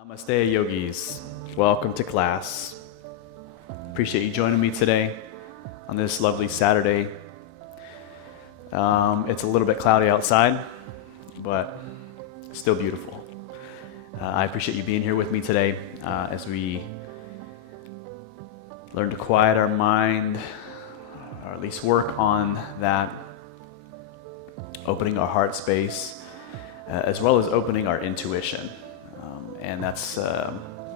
Namaste Yogis, welcome to class. Appreciate you joining me today on this lovely Saturday. It's a little bit cloudy outside, but still beautiful. I appreciate you being here with me today as we learn to quiet our mind, or at least work on that, opening our heart space, as well as opening our intuition. And that's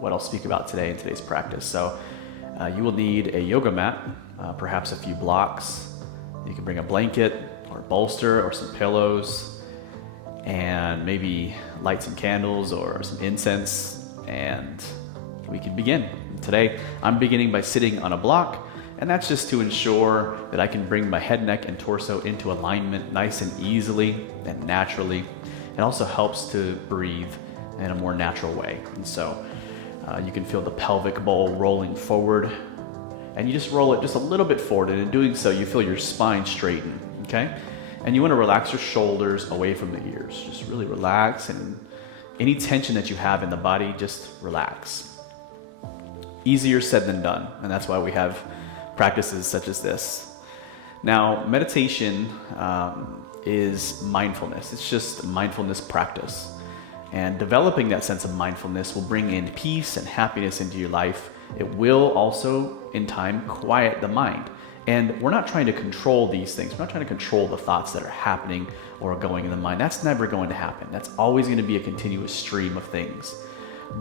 what I'll speak about today in today's practice. So you will need a yoga mat, perhaps a few blocks. You can bring a blanket or a bolster or some pillows, and maybe light some candles or some incense, and we can begin. Today I'm beginning by sitting on a block, and that's just to ensure that I can bring my head, neck, and torso into alignment nice and easily and naturally. It also helps to breathe in a more natural way. And so you can feel the pelvic bowl rolling forward, and you just roll it just a little bit forward, and in doing so you feel your spine straighten, okay? And you want to relax your shoulders away from the ears. Just really relax, and any tension that you have in the body, just relax. Easier said than done, and that's why we have practices such as this. Now, meditation is mindfulness. It's just mindfulness practice. And developing that sense of mindfulness will bring in peace and happiness into your life. It will also, in time, quiet the mind. And we're not trying to control these things. We're not trying to control the thoughts that are happening or going in the mind. That's never going to happen. That's always going to be a continuous stream of things.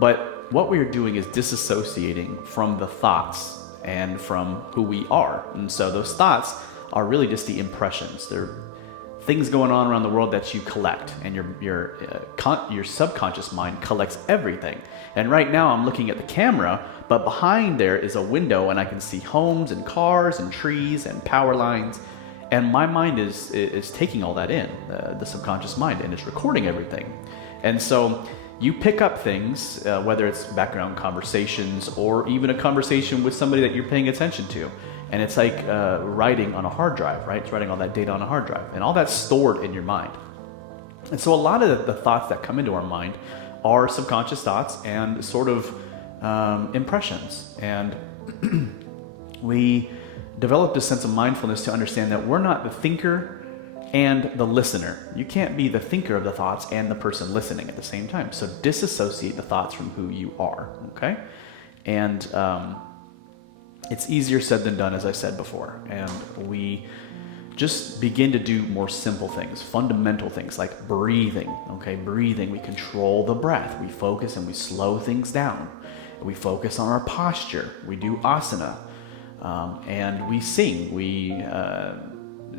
But what we are doing is disassociating from the thoughts and from who we are. And so those thoughts are really just the impressions. They're things going on around the world that you collect, and your subconscious mind collects everything. And right now I'm looking at the camera, but behind there is a window, and I can see homes and cars and trees and power lines, and my mind is taking all that in, the subconscious mind, and it's recording everything. And so you pick up things, whether it's background conversations or even a conversation with somebody that you're paying attention to. And it's like writing on a hard drive, right? It's writing all that data on a hard drive, and all that's stored in your mind. And so a lot of the thoughts that come into our mind are subconscious thoughts and sort of impressions. And we developed a sense of mindfulness to understand that we're not the thinker and the listener. You can't be the thinker of the thoughts and the person listening at the same time. So disassociate the thoughts from who you are, okay? And it's easier said than done, as I said before. And we just begin to do more simple things, fundamental things like breathing, okay? Breathing, we control the breath. We focus and we slow things down. We focus on our posture. We do asana. And we sing. We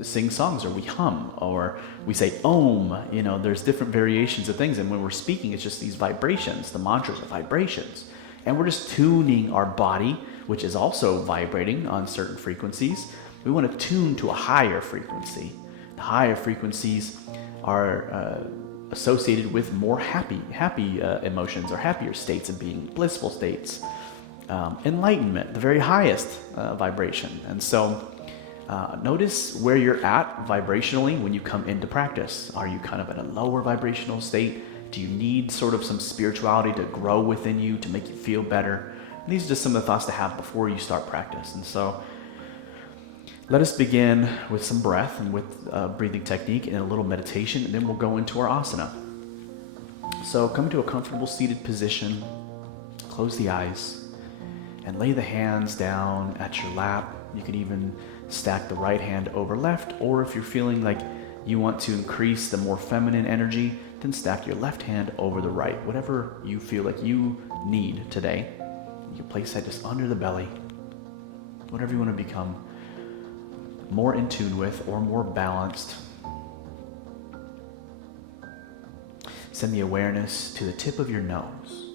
sing songs, or we hum, or we say om. You know, there's different variations of things. And when we're speaking, it's just these vibrations. The mantras are vibrations. And we're just tuning our body, which is also vibrating on certain frequencies. We want to tune to a higher frequency. The higher frequencies are associated with more happy emotions, or happier states of being, blissful states, enlightenment, the very highest vibration. And so notice where you're at vibrationally when you come into practice. Are you kind of in a lower vibrational state? Do you need sort of some spirituality to grow within you to make you feel better? And these are just some of the thoughts to have before you start practice. And so let us begin with some breath and with breathing technique and a little meditation, and then we'll go into our asana. So come to a comfortable seated position, close the eyes, and lay the hands down at your lap. You can even stack the right hand over left, or if you're feeling like you want to increase the more feminine energy, then stack your left hand over the right. Whatever you feel like you need today. You can place that just under the belly. Whatever you want to become more in tune with or more balanced. Send the awareness to the tip of your nose,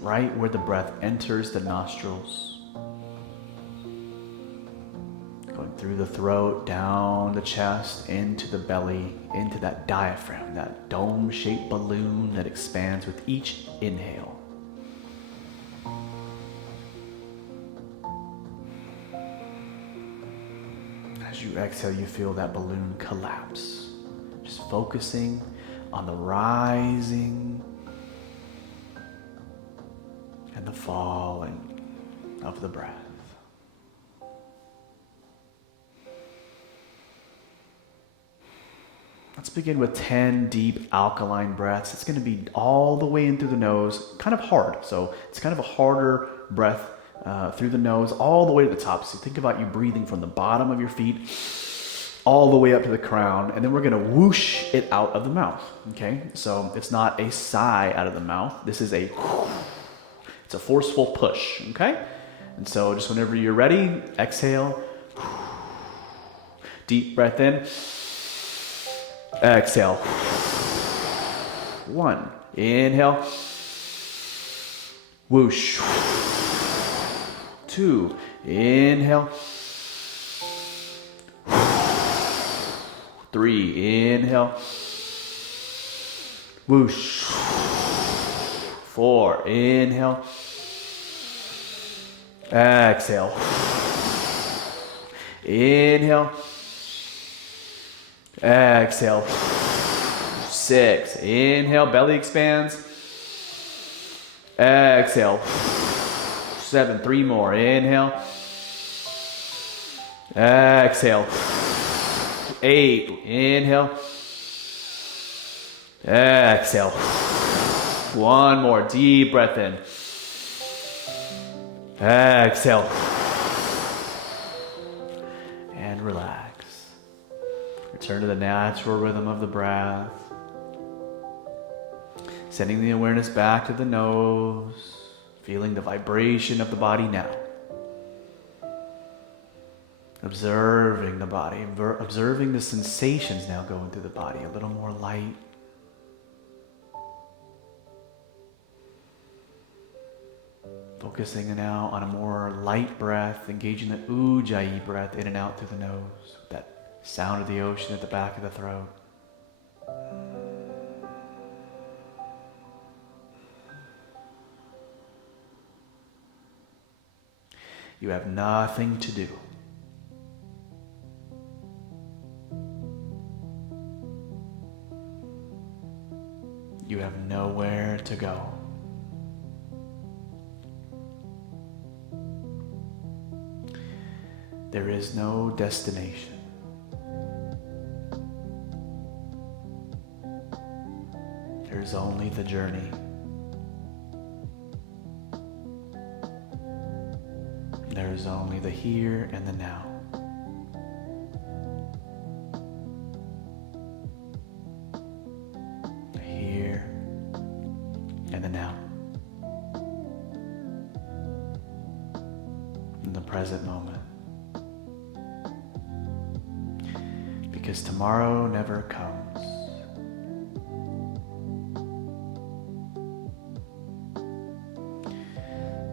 right where the breath enters the nostrils, going through the throat, down the chest, into the belly, into that diaphragm, that dome-shaped balloon that expands with each inhale. As you exhale, you feel that balloon collapse. Just focusing on the rising falling of the breath. Let's begin with 10 deep alkaline breaths. It's going to be all the way in through the nose, kind of hard. So it's kind of a harder breath through the nose, all the way to the top. So think about you breathing from the bottom of your feet all the way up to the crown, and then we're going to whoosh it out of the mouth. Okay, so it's not a sigh out of the mouth. This is it's a forceful push. Okay, and so just whenever you're ready, exhale. Deep breath in. Exhale. 1. Inhale. Whoosh. 2. Inhale. 3. Inhale. Whoosh. 4. Inhale. Exhale. Inhale. Exhale. 6. Inhale, belly expands. Exhale. 7. 3 more. Inhale. Exhale. 8. Inhale. Exhale. 1 more. Deep breath in. Exhale. And relax. Return to the natural rhythm of the breath. Sending the awareness back to the nose. Feeling the vibration of the body now. Observing the body. Observing the sensations now going through the body. A little more light. Focusing now on a more light breath. Engaging the ujjayi breath in and out through the nose. That sound of the ocean at the back of the throat. You have nothing to do. You have nowhere to go. There is no destination. There's only the journey. There's only the here and the now. The here and the now. In the present moment. Because tomorrow never comes.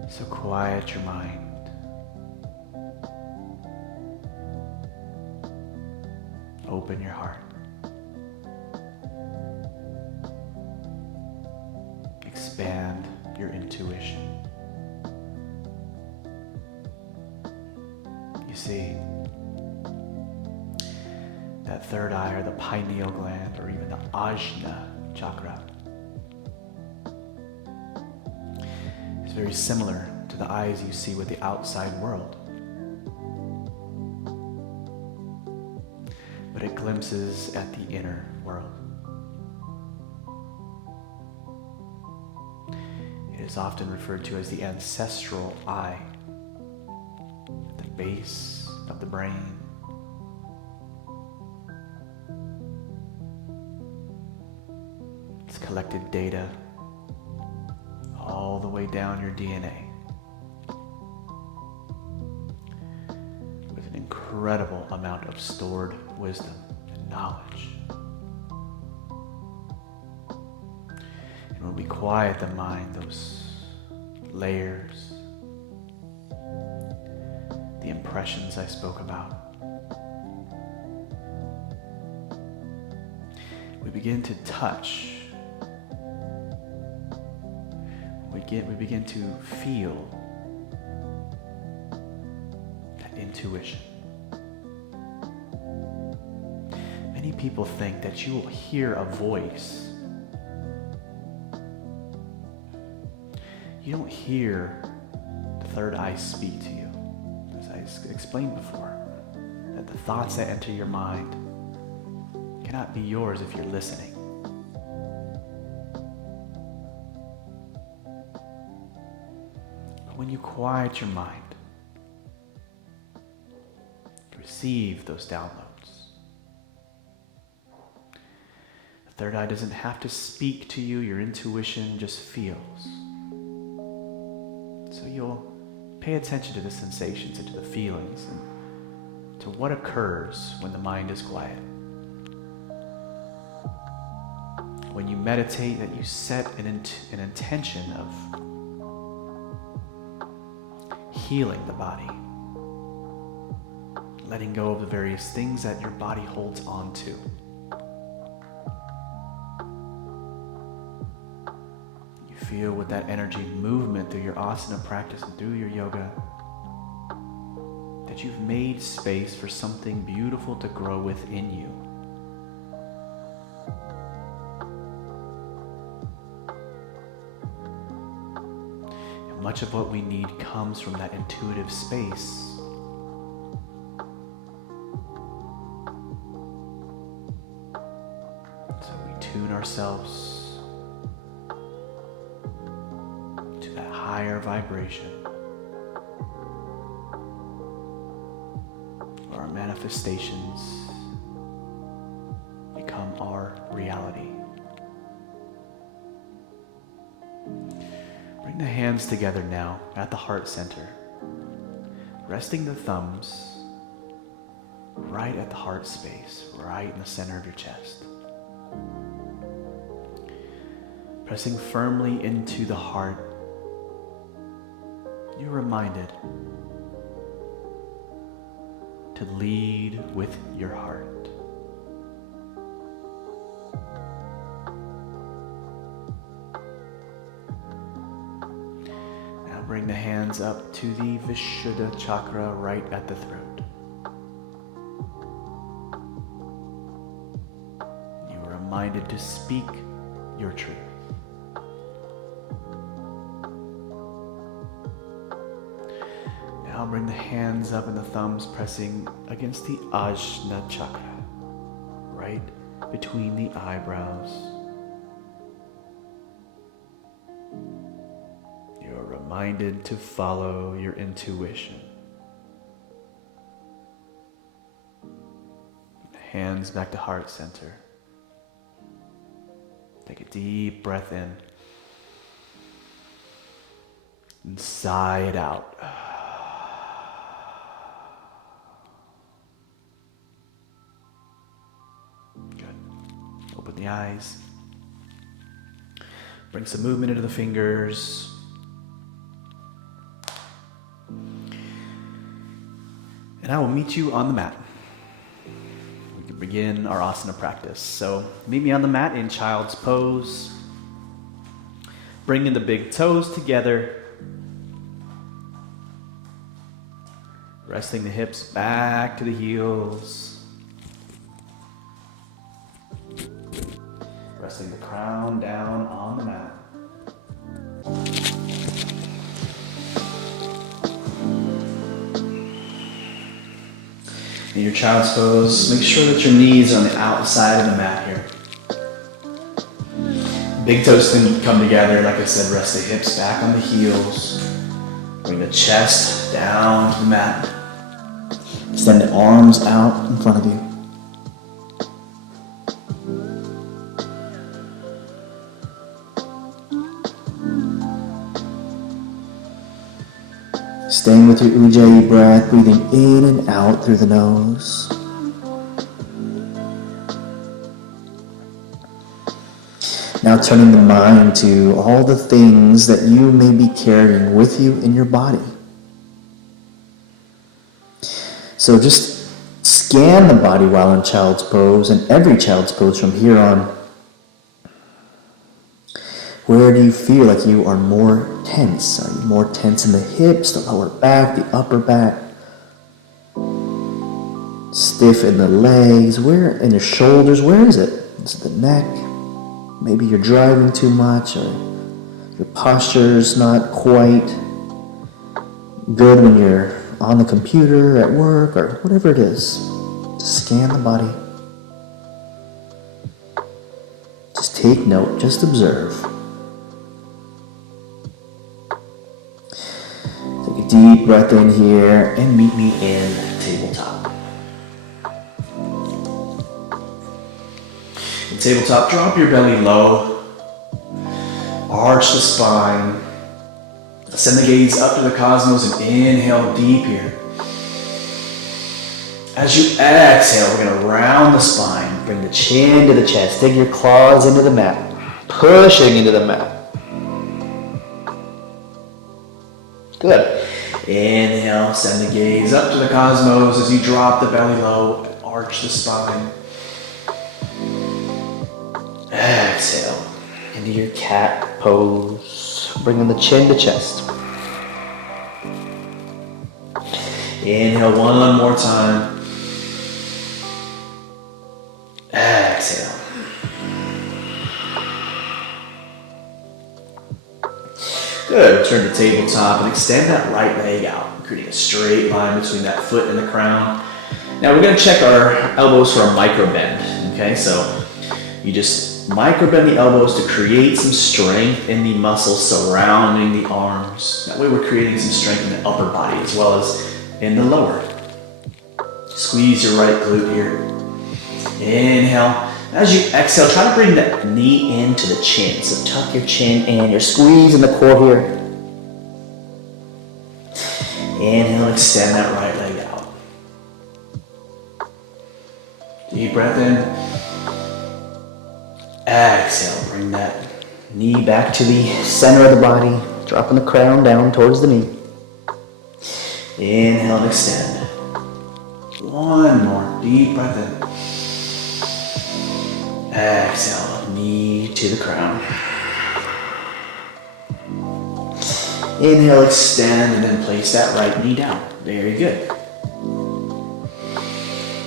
So quiet your mind. Open your heart. Expand your intuition. You see, that third eye, or the pineal gland, or even the ajna chakra, is very similar to the eyes you see with the outside world. But it glimpses at the inner world. It is often referred to as the ancestral eye, the base of the brain. It's collected data all the way down your DNA with an incredible amount of stored wisdom and knowledge. And when we quiet the mind, those layers, the impressions I spoke about, we begin to touch. We begin to feel that intuition. Many people think that you will hear a voice. you don't hear the third eye speak to you. As I explained before, that the thoughts that enter your mind cannot be yours if you're listening. But when you quiet your mind, you receive those downloads. The third eye doesn't have to speak to you, your intuition just feels. So you'll pay attention to the sensations and to the feelings and to what occurs when the mind is quiet. When you meditate, that you set an intention of healing the body, letting go of the various things that your body holds on to. You feel with that energy movement through your asana practice and through your yoga that you've made space for something beautiful to grow within you. Much of what we need comes from that intuitive space. So we tune ourselves to that higher vibration. Our manifestations become our reality. Bring the hands together now at the heart center, resting the thumbs right at the heart space, right in the center of your chest. Pressing firmly into the heart, you're reminded to lead with your heart. Bring the hands up to the Vishuddha chakra right at the throat. You are reminded to speak your truth. Now bring the hands up and the thumbs pressing against the Ajna chakra, right between the eyebrows. Reminded to follow your intuition. Hands back to heart center. Take a deep breath in and sigh it out. Good. Open the eyes. Bring some movement into the fingers. And I will meet you on the mat. We can begin our asana practice. So meet me on the mat in child's pose. Bringing the big toes together. Resting the hips back to the heels. Resting the crown down on the mat. In your child's pose, make sure that your knees are on the outside of the mat here. Big toes can come together. Like I said, rest the hips back on the heels. Bring the chest down to the mat. Extend the arms out in front of you. Staying with your Ujjayi breath, breathing in and out through the nose. Now turning the mind to all the things that you may be carrying with you in your body. So just scan the body while in child's pose and every child's pose from here on. Where do you feel like you are more tense? Are you more tense in the hips, the lower back, the upper back? Stiff in the legs, where in your shoulders, where is it? Is it the neck? Maybe you're driving too much, or your posture's not quite good when you're on the computer, at work, or whatever it is, just scan the body. Just take note, just observe. Take a deep breath in here and meet me in tabletop. In tabletop, drop your belly low, arch the spine, send the gaze up to the cosmos and inhale deep here. As you exhale, we're going to round the spine, bring the chin to the chest, dig your claws into the mat, pushing into the mat. Good. Inhale, send the gaze up to the cosmos as you drop the belly low, arch the spine. Exhale into your cat pose, bringing the chin to chest. Inhale one more time. Exhale. Good. Return to tabletop and extend that right leg out, creating a straight line between that foot and the crown. Now we're going to check our elbows for a micro bend. Okay, so you just micro bend the elbows to create some strength in the muscles surrounding the arms. That way we're creating some strength in the upper body as well as in the lower. Squeeze your right glute here. Inhale. As you exhale, try to bring that knee into the chin. So tuck your chin in. You're squeezing the core here. Inhale, extend that right leg out. Deep breath in. Exhale, bring that knee back to the center of the body. Dropping the crown down towards the knee. Inhale and extend. One more. Deep breath in. Exhale, knee to the crown. Inhale, extend, and then place that right knee down. Very good.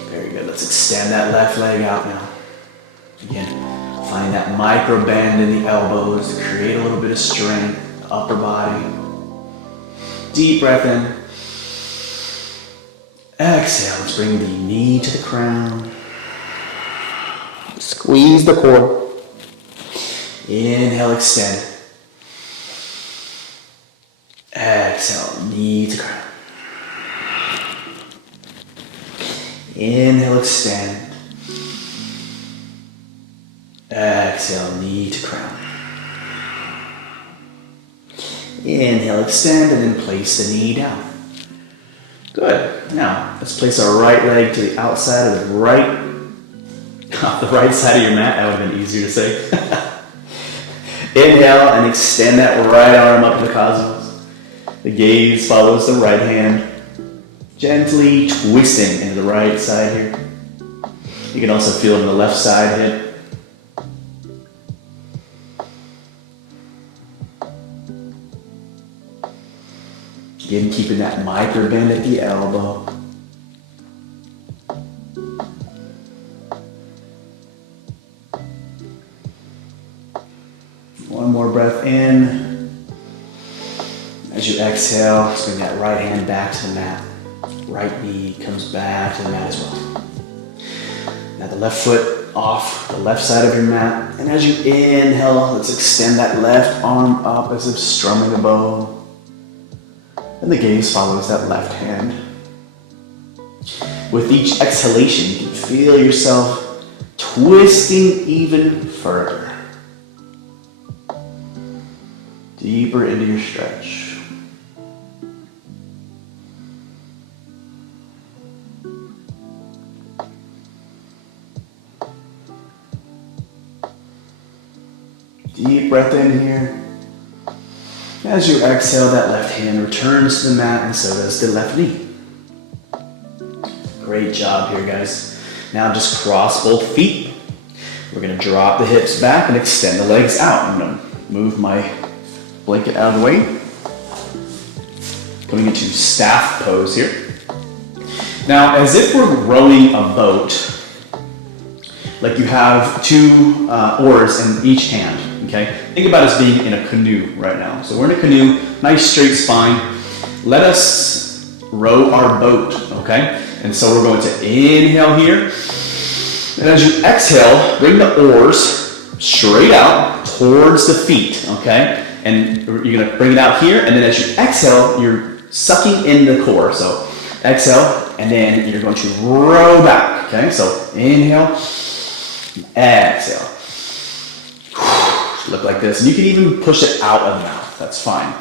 Very good. Let's extend that left leg out now. Again, find that micro bend in the elbows to create a little bit of strength, upper body. Deep breath in. Exhale, let's bring the knee to the crown. Squeeze the core. Inhale, extend. Exhale, knee to crown. Inhale, extend. Exhale, knee to crown. Inhale, extend, and then place the knee down. Good. Now, let's place our right leg to the outside of the right side of your mat. That would have been easier to say. Inhale and extend that right arm up to the cosmos. The gaze follows the right hand, gently twisting into the right side here. You can also feel it in the left side hip. Again, keeping that micro bend at the elbow. One more breath in. As you exhale, let's bring that right hand back to the mat. Right knee comes back to the mat as well. Now the left foot off the left side of your mat. And as you inhale, let's extend that left arm up as if strumming a bow. And the gaze follows that left hand. With each exhalation, you can feel yourself twisting even further. Deeper into your stretch. Deep breath in here. As you exhale, that left hand returns to the mat and so does the left knee. Great job here, guys. Now just cross both feet. We're going to drop the hips back and extend the legs out. I'm going to move my blanket out of the way. Coming into staff pose here. Now, as if we're rowing a boat, like you have two oars in each hand, okay? Think about us being in a canoe right now. So we're in a canoe, nice straight spine. Let us row our boat, okay? And so we're going to inhale here. And as you exhale, bring the oars straight out towards the feet, okay? And you're gonna bring it out here, and then as you exhale, you're sucking in the core. So exhale, and then you're going to row back, okay? So inhale, exhale. Look like this. And you can even push it out of the mouth, that's fine.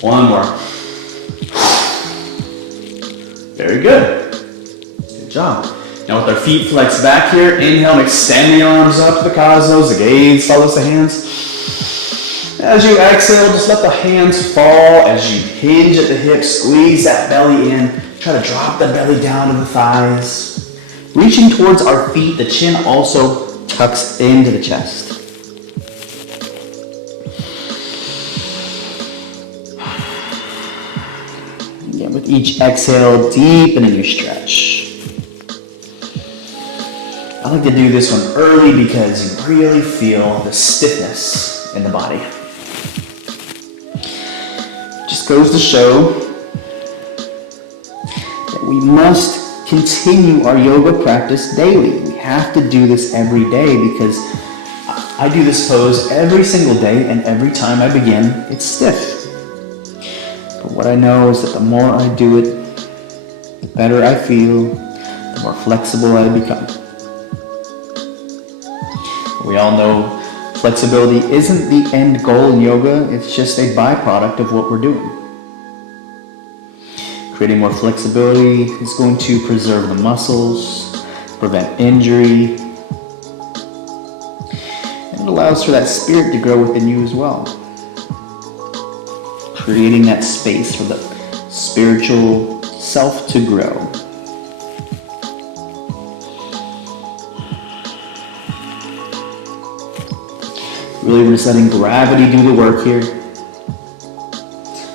One more. Very good. Good job. Now with our feet flexed back here, inhale and extend the arms up to the cosmos. The gaze follows the hands. As you exhale, just let the hands fall as you hinge at the hips, squeeze that belly in. Try to drop the belly down to the thighs. Reaching towards our feet, the chin also tucks into the chest. Again, with each exhale, deepen and you stretch. I like to do this one early because you really feel the stiffness in the body. Just goes to show that we must continue our yoga practice daily. We have to do this every day because I do this pose every single day, and every time I begin, it's stiff. But what I know is that the more I do it, the better I feel, the more flexible I become. We all know flexibility isn't the end goal in yoga, it's just a byproduct of what we're doing. Creating more flexibility is going to preserve the muscles, prevent injury, and it allows for that spirit to grow within you as well. Creating that space for the spiritual self to grow. Really, we're just letting gravity do the work here.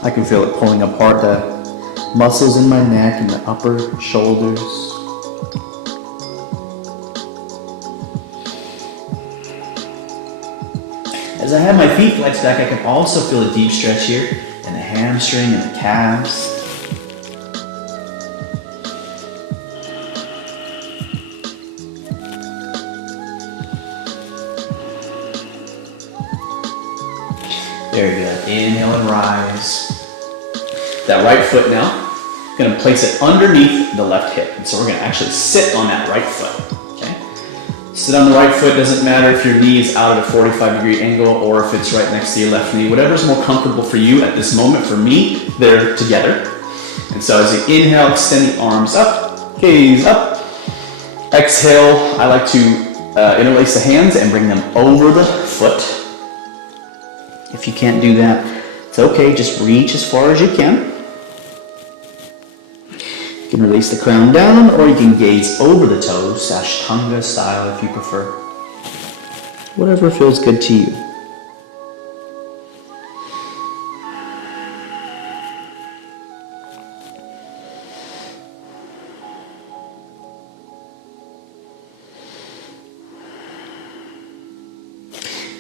I can feel it pulling apart the muscles in my neck and the upper shoulders. As I have my feet flexed back, I can also feel a deep stretch here in the hamstring and the calves. Very good. Inhale and rise. That right foot now, going to place it underneath the left hip. And so we're going to actually sit on that right foot. Okay? Sit on the right foot. Doesn't matter if your knee is out at a 45-degree angle or if it's right next to your left knee. Whatever's more comfortable for you at this moment. For me, they're together. And so as you inhale, extend the arms up, gaze up. Exhale, I like to interlace the hands and bring them over the foot. If you can't do that, it's okay. Just reach as far as you can. You can release the crown down, or you can gaze over the toes, Ashtanga style if you prefer. Whatever feels good to you.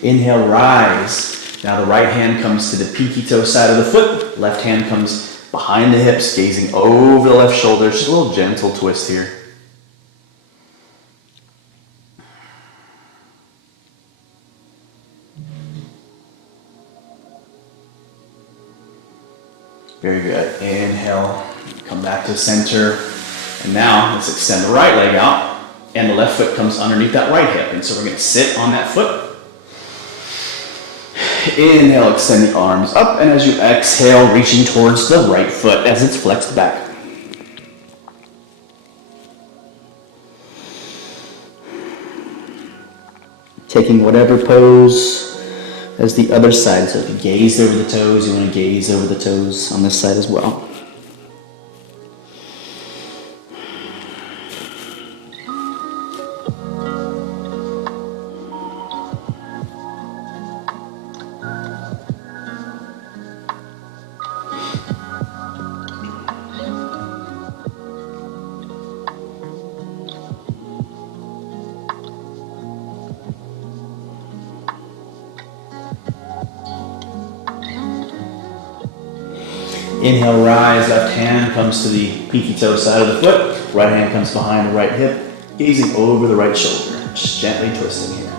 Inhale, rise. Now the right hand comes to the pinky toe side of the foot. Left hand comes behind the hips, gazing over the left shoulder. Just a little gentle twist here. Very good. Inhale, come back to center. And now let's extend the right leg out. And the left foot comes underneath that right hip. And so we're going to sit on that foot. Inhale, extend the arms up, and as you exhale, reaching towards the right foot as it's flexed back. Taking whatever pose as the other side. So if you gazed over the toes, you want to gaze over the toes on this side as well. Inhale, rise, left hand comes to the pinky toe side of the foot, right hand comes behind the right hip, gazing over the right shoulder, just gently twisting here.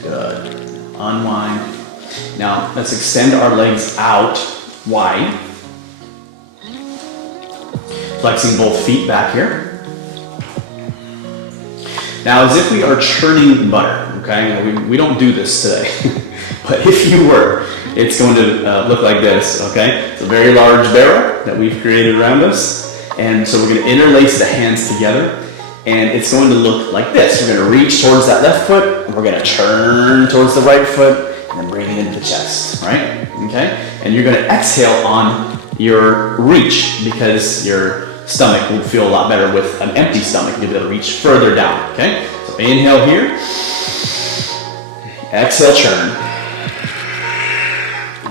Good. Unwind. Now, let's extend our legs out wide. Flexing both feet back here. Now, as if we are churning butter, okay? We don't do this today, but if you were, it's going to look like this, okay? It's a very large barrel that we've created around us, and so we're going to interlace the hands together, and it's going to look like this. We're going to reach towards that left foot, and we're going to turn towards the right foot, and then bring it into the chest, right? Okay? And you're going to exhale on your reach because your stomach will feel a lot better with an empty stomach. You'll be able to reach further down, okay? So inhale here. Exhale, churn.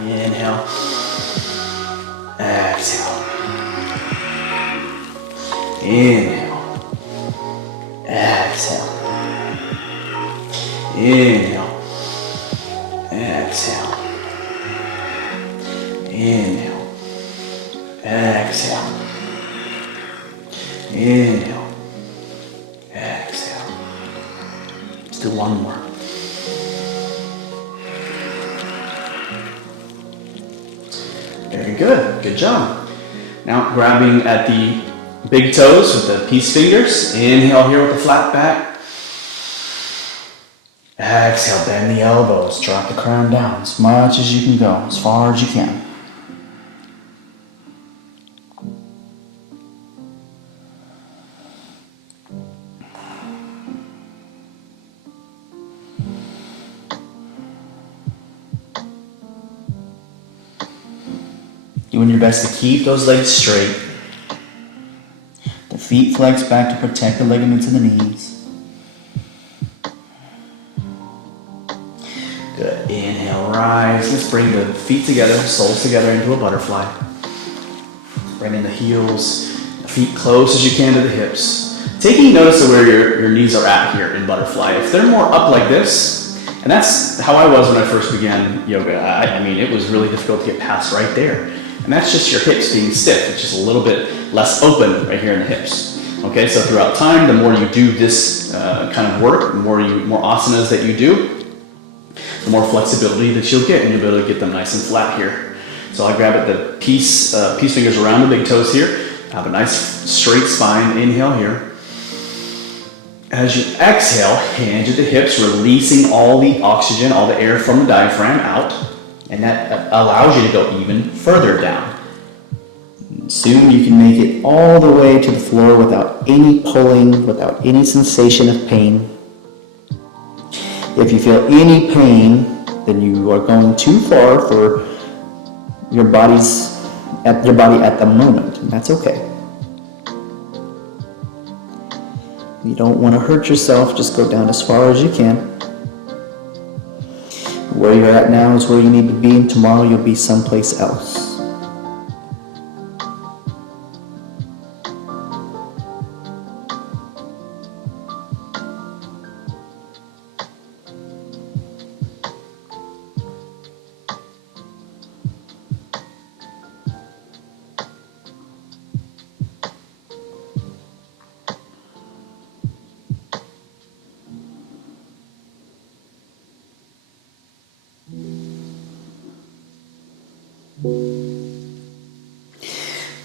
Inhale. Exhale. Inhale. Exhale. Inhale. Exhale. Inhale. Exhale. Inhale. Exhale. Let's do one more. Very good. Good job. Now grabbing at the big toes with the peace fingers. Inhale here with the flat back. Exhale, bend the elbows. Drop the crown down as much as you can go, as far as you can. Doing your best to keep those legs straight. The feet flex back to protect the ligaments in the knees. Good. Inhale, rise. Let's bring the feet together, soles together into a butterfly. Bring in the heels, the feet close as you can to the hips. Taking notice of where your knees are at here in butterfly. If they're more up like this, and that's how I was when I first began yoga. I mean, it was really difficult to get past right there. And that's just your hips being stiff. It's just a little bit less open right here in the hips. Okay, so throughout time, the more you do this kind of work, the more asanas that you do, the more flexibility that you'll get, and you'll be able to get them nice and flat here. So I grab at the peace fingers around the big toes here. Have a nice straight spine. Inhale here. As you exhale, hands at the hips, releasing all the oxygen, all the air from the diaphragm out. And that allows you to go even further down. Soon you can make it all the way to the floor without any pulling, without any sensation of pain. If you feel any pain, then you are going too far for your body at the moment, and that's okay. You don't want to hurt yourself, just go down as far as you can. Where you're at now is where you need to be, and tomorrow you'll be someplace else.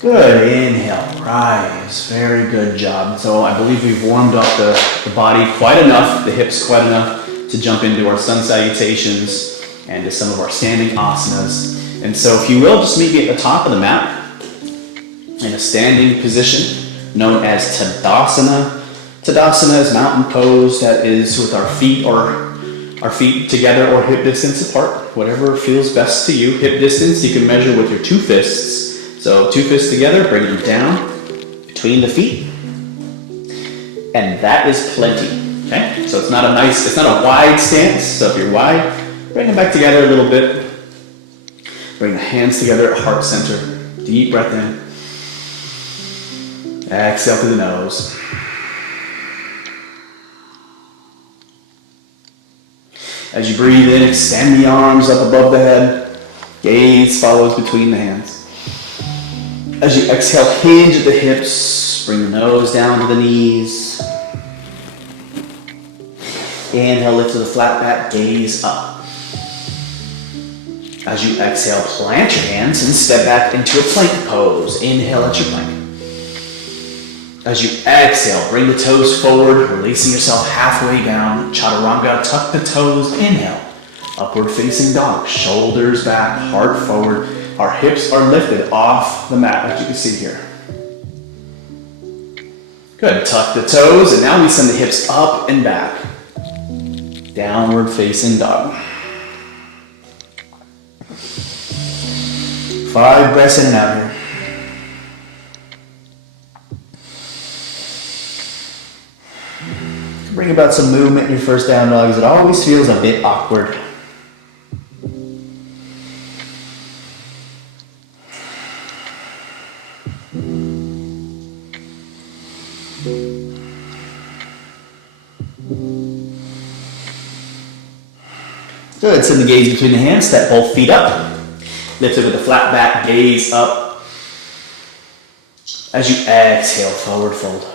Good. Inhale, rise. Very good job. So I believe we've warmed up the body quite enough, the hips quite enough to jump into our sun salutations and to some of our standing asanas. And so if you will, just meet me at the top of the mat in a standing position known as Tadasana. Tadasana is mountain pose, that is with our feet together or hip distance apart, whatever feels best to you. Hip distance you can measure with your two fists. So two fists together, bring them down between the feet. And that is plenty, okay? So it's not a wide stance. So if you're wide, bring them back together a little bit. Bring the hands together at heart center. Deep breath in. Exhale through the nose. As you breathe in, extend the arms up above the head. Gaze follows between the hands. As you exhale, hinge at the hips. Bring the nose down to the knees. Inhale, lift to the flat back, gaze up. As you exhale, plant your hands and step back into a plank pose. Inhale at your plank. As you exhale, bring the toes forward, releasing yourself halfway down. Chaturanga, tuck the toes, inhale. Upward facing dog, shoulders back, heart forward. Our hips are lifted off the mat, as you can see here. Good, tuck the toes, and now we send the hips up and back. Downward facing dog. 5 breaths in and out here. Bring about some movement in your first down dog, as it always feels a bit awkward. Good, send the gaze between the hands, step both feet up. Lift it with a flat back, gaze up. As you exhale, forward fold.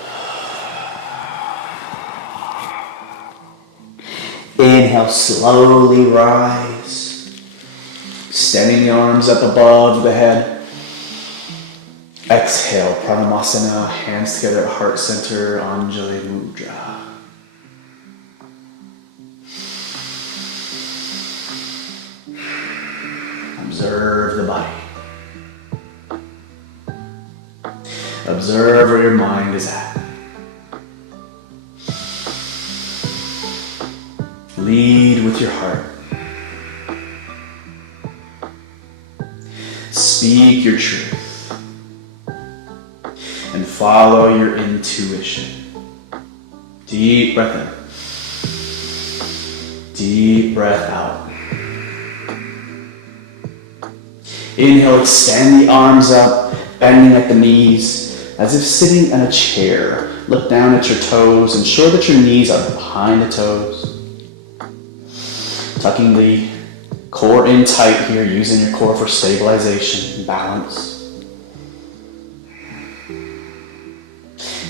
Inhale, slowly rise. Extending the arms up above the head. Exhale, Pranamasana, hands together at heart center, Anjali Mudra. Observe the body. Observe where your mind is at. Lead with your heart. Speak your truth. And follow your intuition. Deep breath in. Deep breath out. Inhale, extend the arms up, bending at the knees, as if sitting in a chair. Look down at your toes, ensure that your knees are behind the toes. Tucking the core in tight here, using your core for stabilization and balance.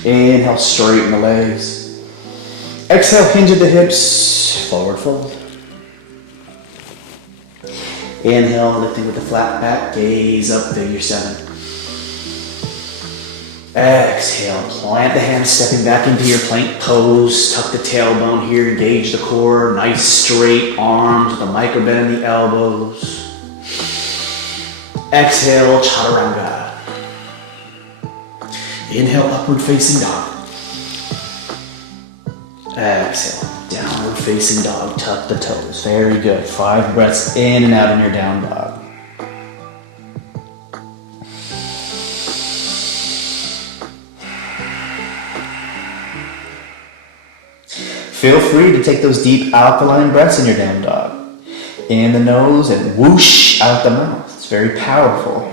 Inhale, straighten the legs. Exhale, hinge at the hips, forward fold. Inhale, lifting with the flat back, gaze up, figure 7. Exhale, plant the hands, stepping back into your plank pose. Tuck the tailbone here, engage the core. Nice straight arms with a micro bend in the elbows. Exhale, Chaturanga. Inhale, upward facing dog. Exhale, downward facing dog. Tuck the toes. Very good. 5 breaths in and out in your down dog. Feel free to take those deep alkaline breaths in your down dog. In the nose and whoosh out the mouth. It's very powerful.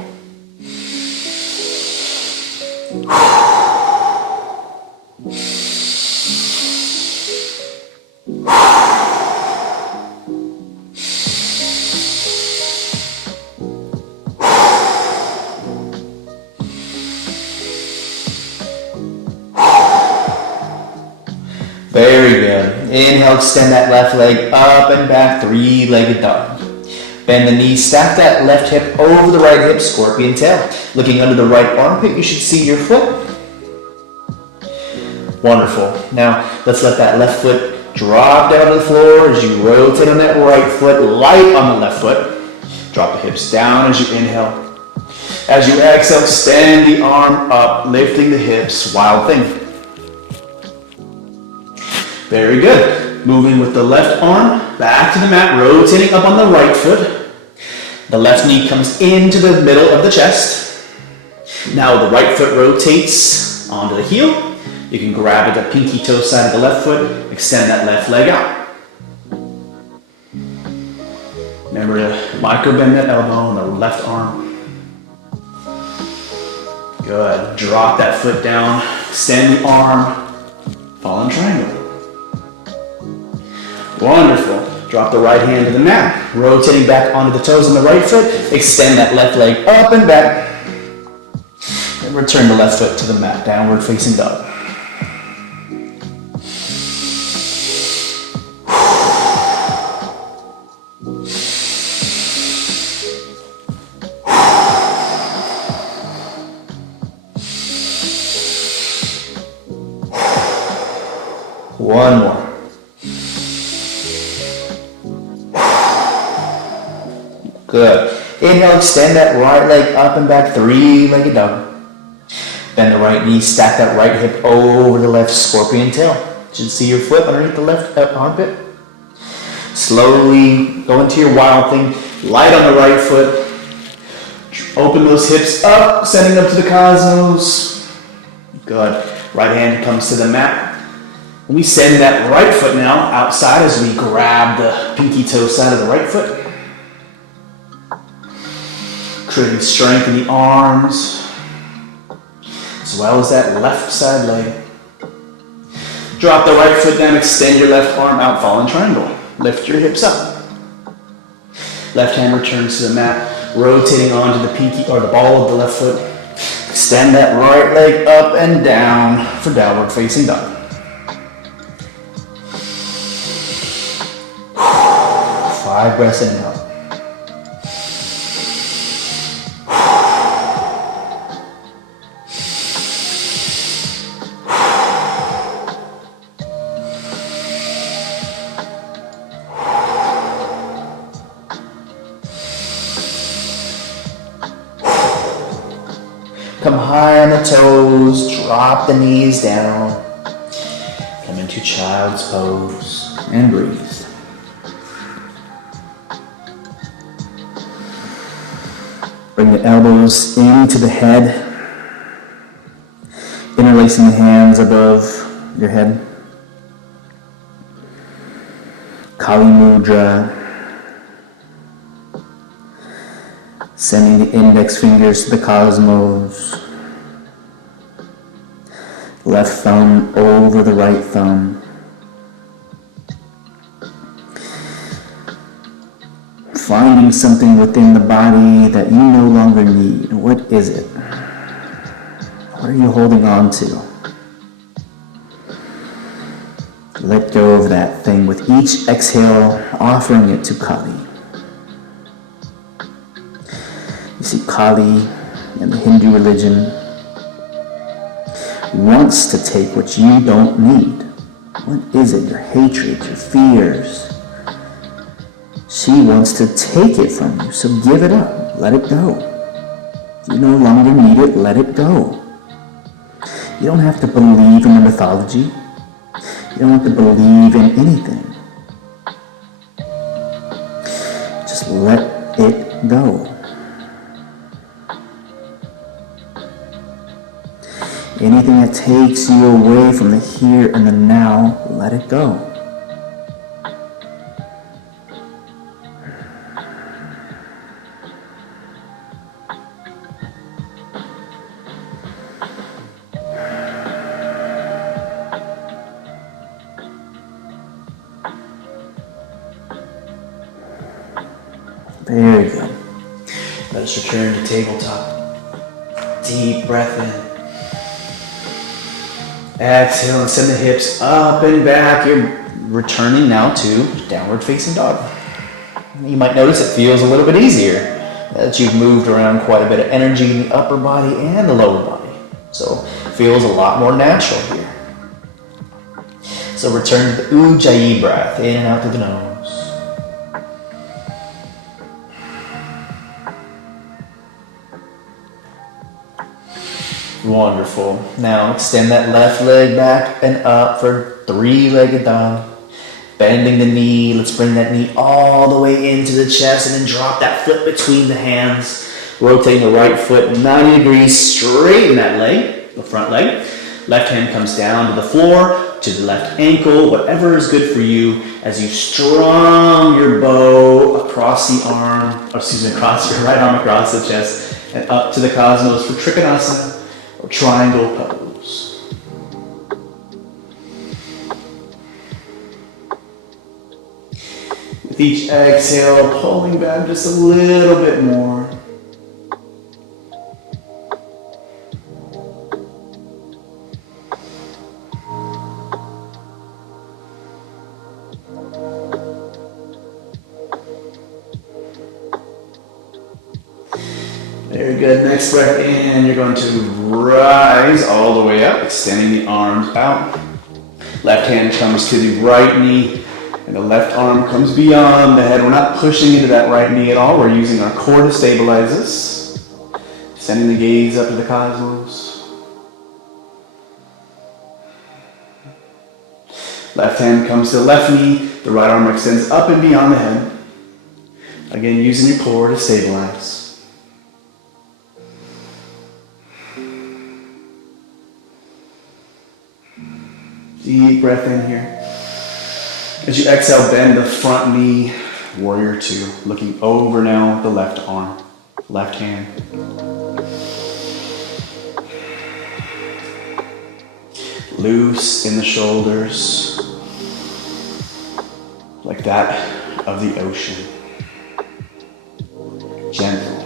Very good. Inhale, extend that left leg up and back, 3-legged dog. Bend the knees, stack that left hip over the right hip, scorpion tail. Looking under the right armpit, you should see your foot. Wonderful. Now, let's let that left foot drop down to the floor as you rotate on that right foot, light on the left foot. Drop the hips down as you inhale. As you exhale, extend the arm up, lifting the hips, wild thing. Very good. Moving with the left arm back to the mat, rotating up on the right foot. The left knee comes into the middle of the chest. Now the right foot rotates onto the heel. You can grab at the pinky toe side of the left foot, extend that left leg out. Remember to micro bend that elbow on the left arm. Good. Drop that foot down, extend the arm, fallen triangle. Wonderful. Drop the right hand to the mat, rotating back onto the toes on the right foot, extend that left leg up and back, and return the left foot to the mat, downward facing dog. One more. Good. Inhale, extend that right leg up and back, three-legged dog. Bend the right knee, stack that right hip over the left, scorpion tail. You should see your foot underneath the left armpit. Slowly go into your wild thing. Light on the right foot. Open those hips up, sending up to the cosmos. Good. Right hand comes to the mat. And we send that right foot now outside as we grab the pinky toe side of the right foot. Creating strength in the arms, as well as that left side leg. Drop the right foot down, extend your left arm out, fallen triangle. Lift your hips up. Left hand returns to the mat, rotating onto the pinky or the ball of the left foot. Extend that right leg up and down for downward facing dog. 5 breaths in and out. Come high on the toes, drop the knees down. Come into child's pose and breathe. Bring the elbows into the head, interlacing the hands above your head. Kali Mudra. Sending the index fingers to the cosmos. Left thumb over the right thumb. Finding something within the body that you no longer need. What is it? What are you holding on to? Let go of that thing with each exhale, offering it to Kali. You see, Kali in the Hindu religion wants to take what you don't need. What is it? Your hatred, your fears. She wants to take it from you, so give it up. Let it go. You no longer need it, let it go. You don't have to believe in the mythology. You don't have to believe in anything. Just let it go. Anything that takes you away from the here and the now, let it go. Very good. Let us return to tabletop. Deep breath in. Exhale and send the hips up and back. You're returning now to downward facing dog. You might notice it feels a little bit easier that you've moved around quite a bit of energy in the upper body and the lower body. So it feels a lot more natural here. So return to the Ujjayi breath, in and out through the nose. Wonderful. Now extend that left leg back and up for three-legged dog. Bending the knee. Let's bring that knee all the way into the chest and then drop that foot between the hands. Rotating the right foot 90 degrees. Straighten that leg, the front leg. Left hand comes down to the floor, to the left ankle, whatever is good for you as you strum your bow across the arm, across your right arm across the chest and up to the cosmos for Trikonasana. or triangle pose. With each exhale, pulling back just a little bit more. Very good. Next breath in, you're going to rise all the way up, extending the arms out. Left hand comes to the right knee, and the left arm comes beyond the head. We're not pushing into that right knee at all. We're using our core to stabilize us. Sending the gaze up to the cosmos. Left hand comes to the left knee. The right arm extends up and beyond the head. Again, using your core to stabilize. Deep breath in here. As you exhale, bend the front knee, warrior two. Looking over now with the left arm, left hand. Loose in the shoulders, like that of the ocean. Gentle.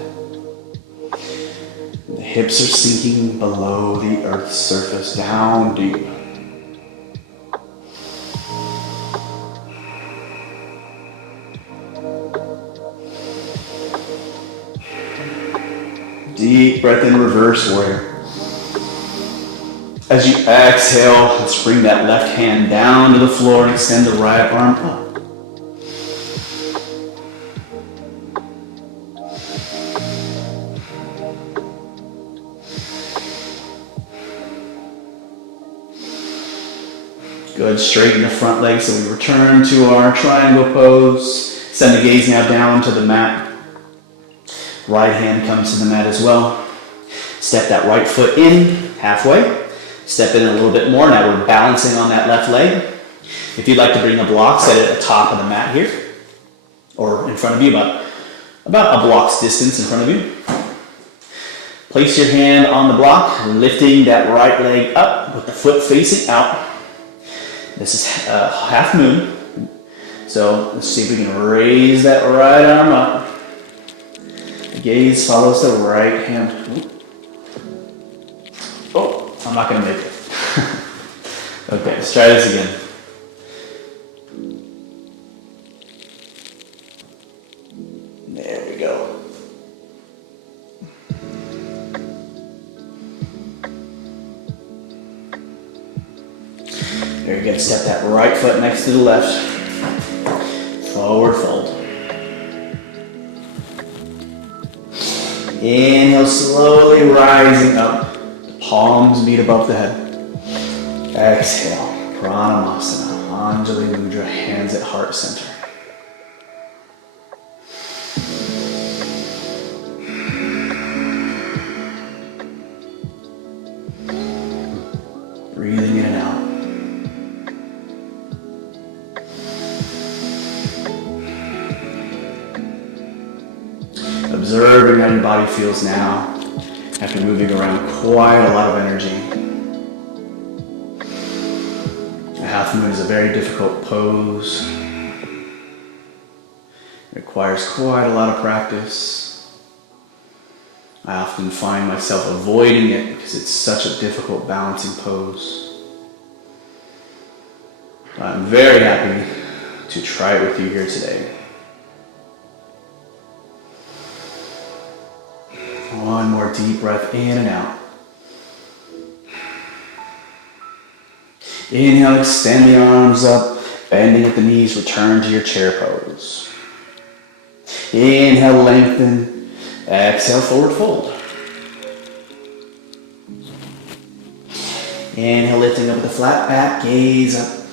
The hips are sinking below the earth's surface, down deep. Deep breath in, reverse warrior. As you exhale, let's bring that left hand down to the floor and extend the right arm up. Good, straighten the front leg so we return to our triangle pose. Send the gaze now down to the mat. Right hand comes to the mat as well. Step that right foot in, halfway. Step in a little bit more. Now we're balancing on that left leg. If you'd like to bring a block, set it at the top of the mat here. Or in front of you, about a block's distance in front of you. Place your hand on the block, lifting that right leg up with the foot facing out. This is half moon. So let's see if we can raise that right arm up. The gaze follows the right hand. Oh, I'm not going to make it. Okay, let's try this again. There we go. There you go. Step that right foot next to the left. Forward fold. Inhale, slowly rising up. The palms meet above the head. Exhale, Pranamasana, Anjali Mudra, hands at heart center. Breathing in and out. Observing how your body feels now after moving around quite a lot of energy. A half moon is a very difficult pose. It requires quite a lot of practice. I often find myself avoiding it because it's such a difficult balancing pose. I'm very happy to try it with you here today. One more deep breath in and out. Inhale, extend the arms up, bending at the knees, return to your chair pose. Inhale, lengthen. Exhale, forward fold. Inhale, lifting up with a flat back, gaze up.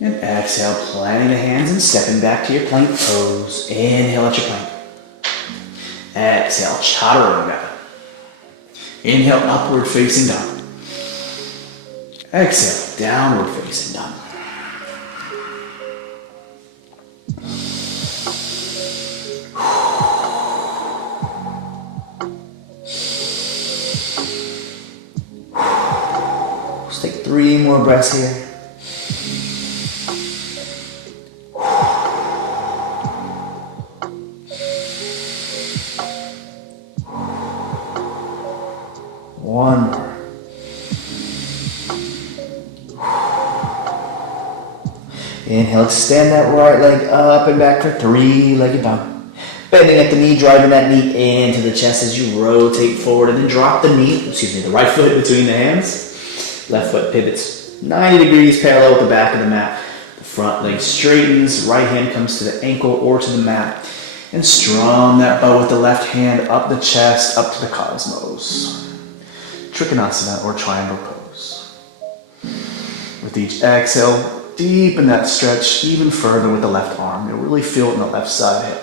And exhale, planting the hands and stepping back to your plank pose. Inhale at your plank. Exhale, Chaturanga. Inhale, upward facing dog. Exhale, downward facing dog. Let's take 3 more breaths here. One more. Inhale, extend that right leg up and back for 3-legged dog. Bending at the knee, driving that knee into the chest as you rotate forward, and then drop the right foot between the hands. Left foot pivots 90 degrees parallel with the back of the mat. The front leg straightens, right hand comes to the ankle or to the mat. And strum that bow with the left hand up the chest, up to the cosmos. Trikonasana or triangle pose. With each exhale, deepen that stretch even further with the left arm. You'll really feel it in the left side hip.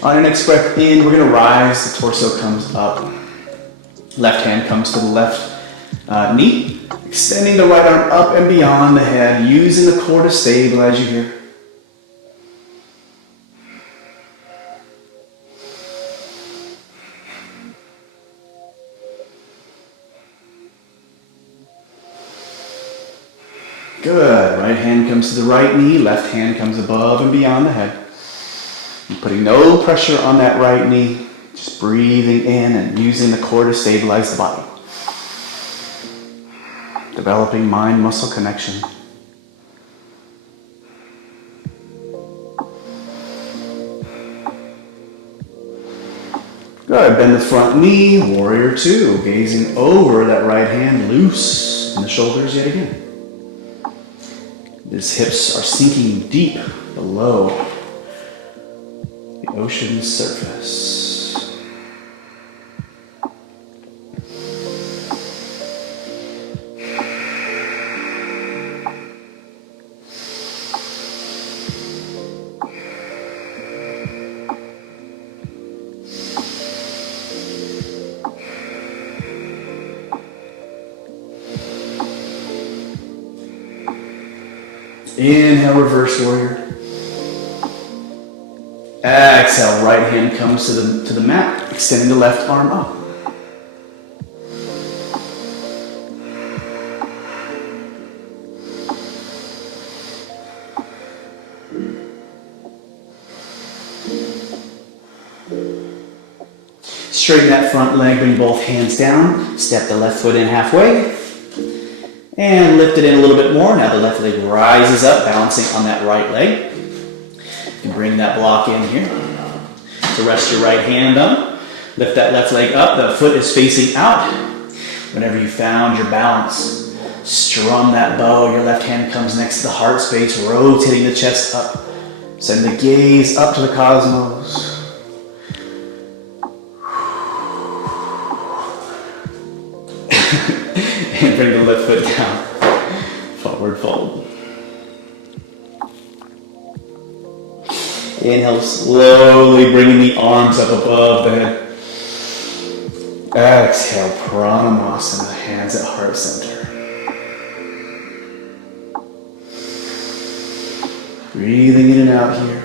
On your next breath in, we're going to rise. The torso comes up. Left hand comes to the left knee. Extending the right arm up and beyond the head. Using the core to stabilize you here. Good. Right hand comes to the right knee. Left hand comes above and beyond the head. And putting no pressure on that right knee. Just breathing in and using the core to stabilize the body. Developing mind-muscle connection. Good. Bend the front knee. Warrior two. Gazing over that right hand. Loose in the shoulders yet again. His hips are sinking deep below the ocean's surface. Inhale, reverse warrior. Exhale, right hand comes to the mat, extending the left arm up. Straighten that front leg, bring both hands down, step the left foot in halfway, and lift it in a little bit more. Now the left leg rises up, balancing on that right leg. You can bring that block in here. So rest your right hand on. Lift that left leg up. The foot is facing out. Whenever you found your balance, strum that bow. Your left hand comes next to the heart space, rotating the chest up. Send the gaze up to the cosmos. And bring the left foot down. Forward fold. Inhale, slowly bringing the arms up above the head. Exhale, Pranamasa, hands at heart center. Breathing in and out here.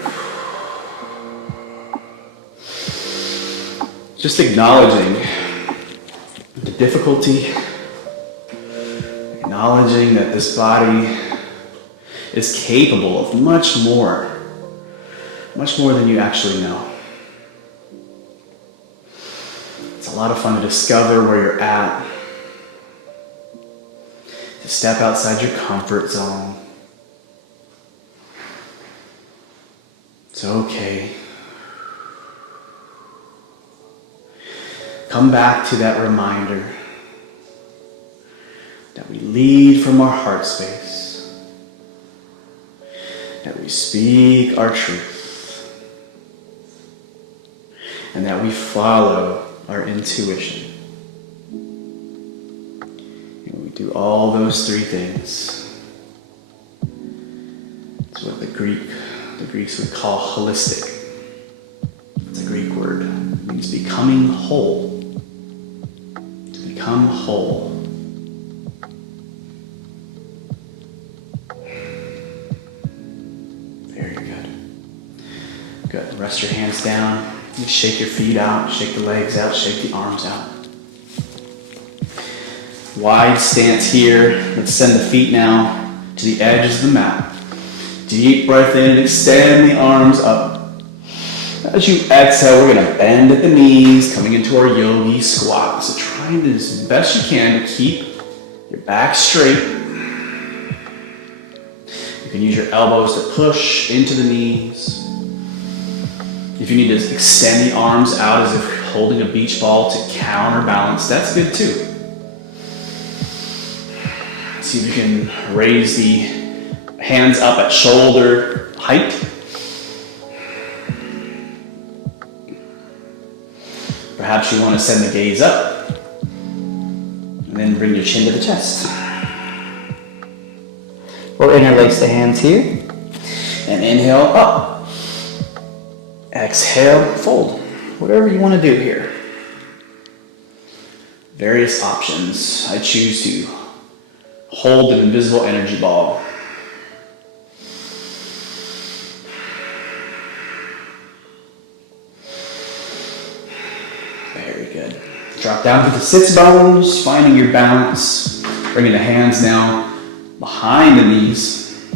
Just acknowledging the difficulty. Acknowledging that this body is capable of much more than you actually know. It's a lot of fun to discover where you're at, to step outside your comfort zone. It's okay. Come back to that reminder that we lead from our heart space, that we speak our truth, and that we follow our intuition. And we do all those three things. It's what the Greeks would call holistic. It's a Greek word. It means becoming whole. To become whole. Very good. Good. Rest your hands down. You shake your feet out, shake the legs out, shake the arms out. Wide stance here. Let's send the feet now to the edges of the mat. Deep breath in, extend the arms up. As you exhale, we're going to bend at the knees, coming into our yogi squat. So trying to, as best you can, to keep your back straight. You can use your elbows to push into the knees. If you need to extend the arms out as if holding a beach ball to counterbalance, that's good too. See if you can raise the hands up at shoulder height. Perhaps you want to send the gaze up and then bring your chin to the chest. We'll interlace the hands here and inhale up. Exhale, fold. Whatever you want to do here. Various options. I choose to hold an invisible energy ball. Very good. Drop down to the sits bones, finding your balance. Bringing the hands now behind the knees.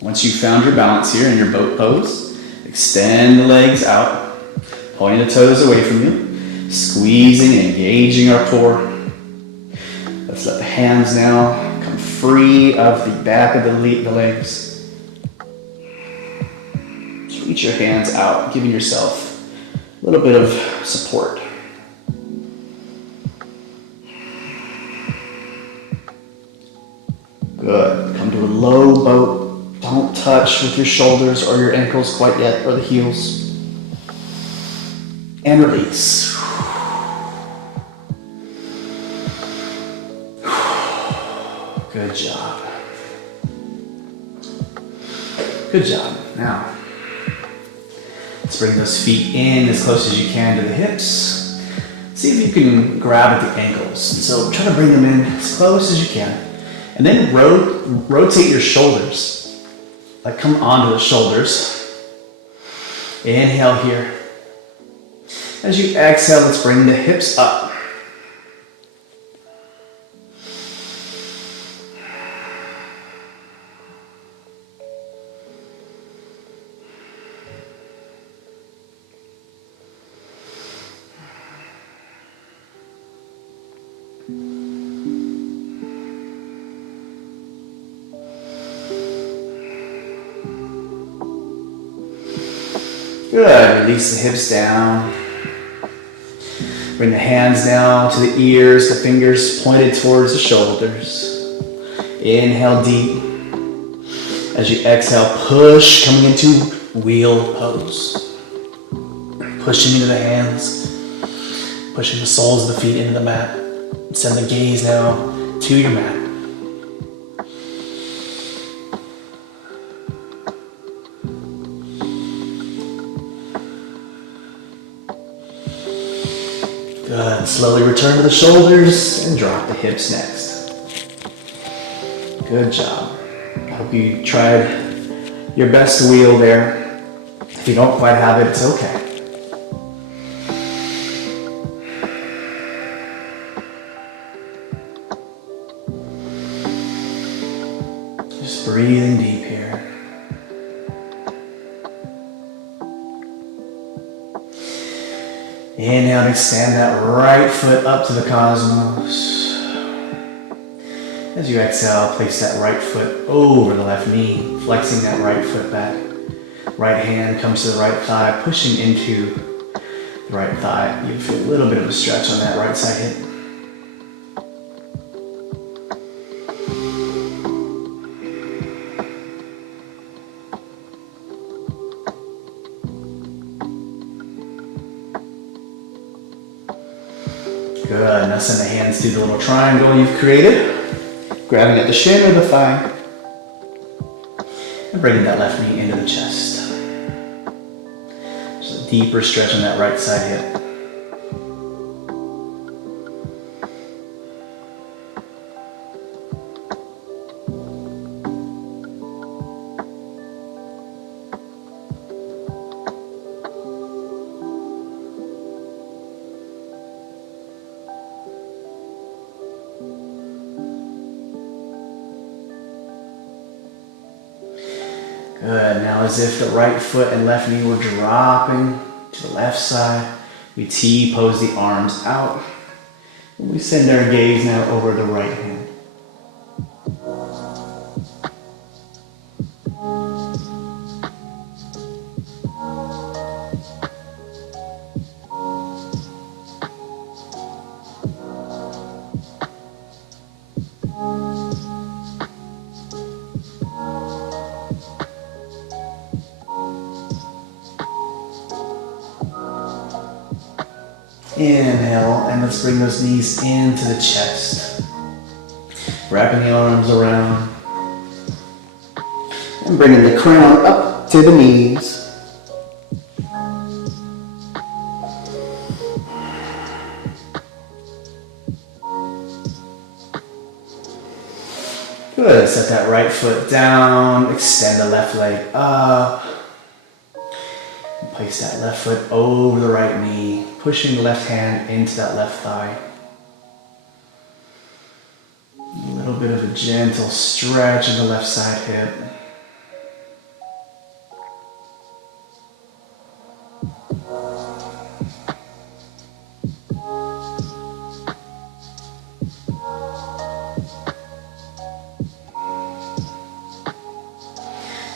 Once you've found your balance here in your boat pose, extend the legs out, pointing the toes away from you, squeezing and engaging our core. Let's let the hands now come free of the back of the legs. Just reach your hands out, giving yourself a little bit of support. Good. Come to a low boat. Don't touch with your shoulders or your ankles quite yet, or the heels. And release. Good job. Good job. Now, let's bring those feet in as close as you can to the hips. See if you can grab at the ankles. So try to bring them in as close as you can. And then rotate your shoulders. Like come onto the shoulders. Inhale here. As you exhale, let's bring the hips up. Good. Release the hips down. Bring the hands down to the ears, the fingers pointed towards the shoulders. Inhale deep. As you exhale, push, coming into wheel pose. Pushing into the hands, pushing the soles of the feet into the mat. Send the gaze now to your mat. Good. Slowly return to the shoulders and drop the hips next. Good job. I hope you tried your best to wheel there. If you don't quite have it, it's okay. Just breathing deep here. Inhale and extend that right foot up to the cosmos. As you exhale, place that right foot over the left knee, flexing that right foot back. Right hand comes to the right thigh, pushing into the right thigh. You feel a little bit of a stretch on that right side hip. Good. Now send the hands to the little triangle you've created, grabbing at the shin or the thigh, and bringing that left knee into the chest. Just a deeper stretch on that right side hip. Good. Now as if the right foot and left knee were dropping to the left side, we T-pose the arms out. And we send our gaze now over the right hand. Inhale, and let's bring those knees into the chest. Wrapping the arms around. And bringing the crown up to the knees. Good. Set that right foot down. Extend the left leg up. Place that left foot over the right knee, pushing the left hand into that left thigh. A little bit of a gentle stretch in the left side hip.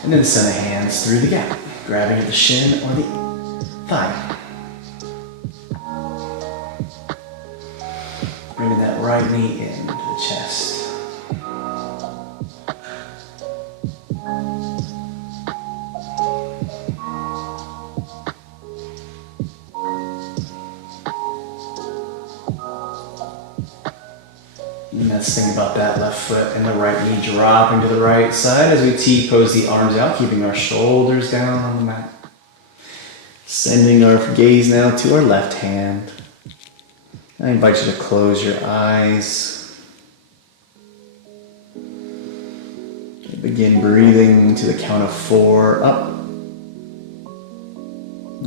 And then send the hands through the gap, grabbing at the shin or the thigh. Bringing that right knee into the chest. And let's think about that left foot and the right knee dropping to the right side as we T-pose the arms out, keeping our shoulders down on the mat. Sending our gaze now to our left hand. I invite you to close your eyes. Begin breathing to the count of 4 up.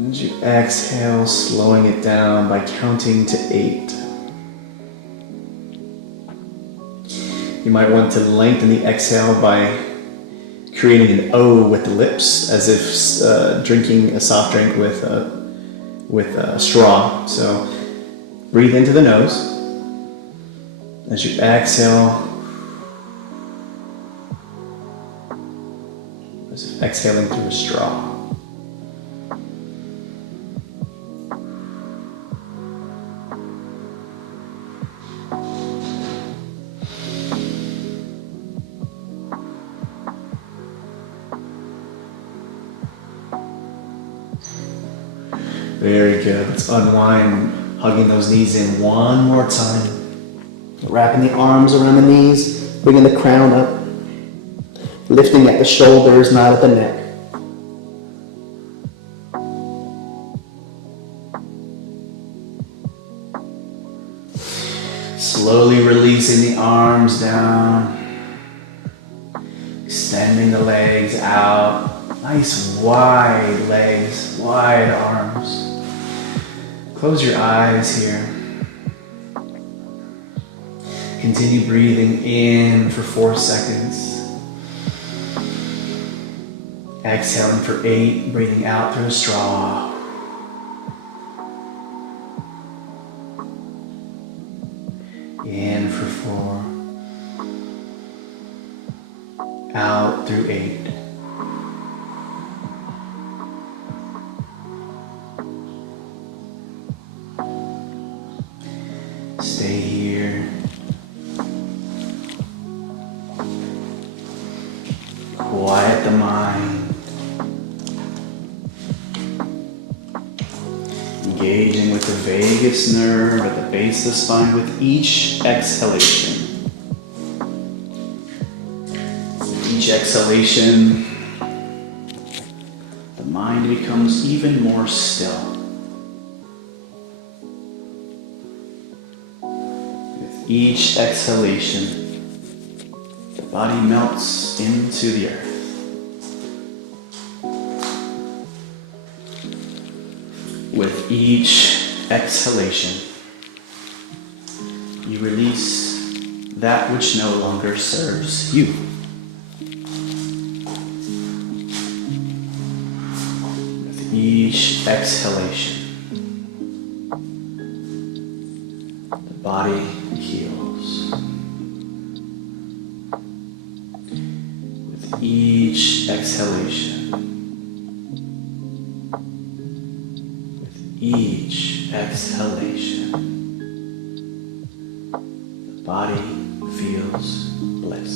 As you exhale, slowing it down by counting to 8. You might want to lengthen the exhale by creating an O with the lips, as if drinking a soft drink with a straw. So breathe into the nose. As you exhale, as if exhaling through a straw. Very good. Let's unwind, hugging those knees in one more time. Wrapping the arms around the knees, bringing the crown up. Lifting at the shoulders, not at the neck. Slowly releasing the arms down. Extending the legs out. Nice wide legs, wide arms. Close your eyes here. Continue breathing in for 4 seconds. Exhaling for 8, breathing out through a straw. In for 4. Out through 8. Stay here. Quiet the mind. Engaging with the vagus nerve at the base of the spine with each exhalation. With each exhalation, the mind mind becomes even more still. With each exhalation, the body melts into the earth. With each exhalation, you release that which no longer serves you. With each exhalation, the body heals. With each exhalation, each exhalation, the body feels bliss.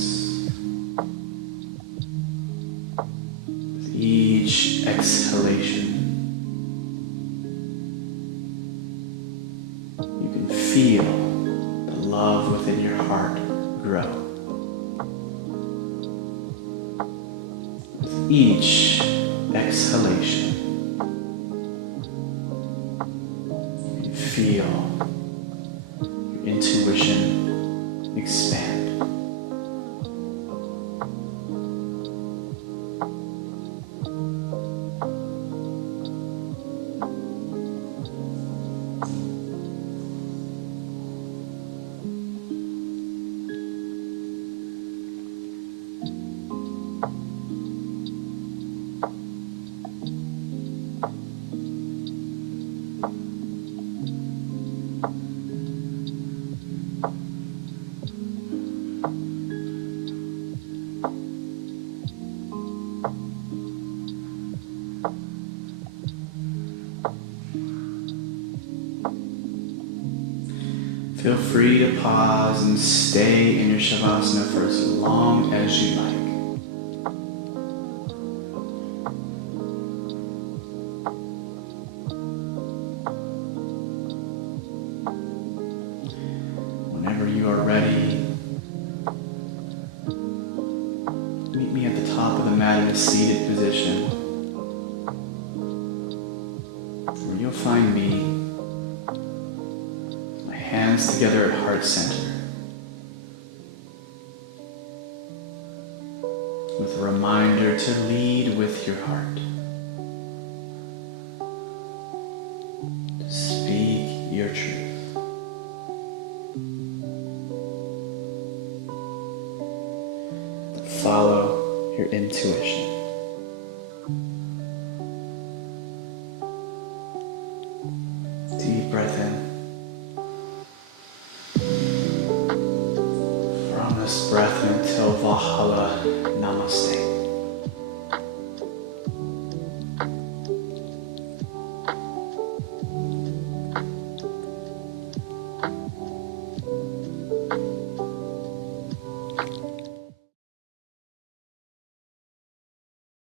With each exhalation, you can feel the love within your heart grow. With each exhalation, feel your intuition expand. Feel free to pause and stay in your Shavasana for as long as you like. Whenever you are ready, meet me at the top of the mat in a seated position, where you'll find me, hands together at heart center, with a reminder to lead with your heart, to speak your truth, to follow your intuition. Deep breath in. From this breath until Valhalla, Namaste.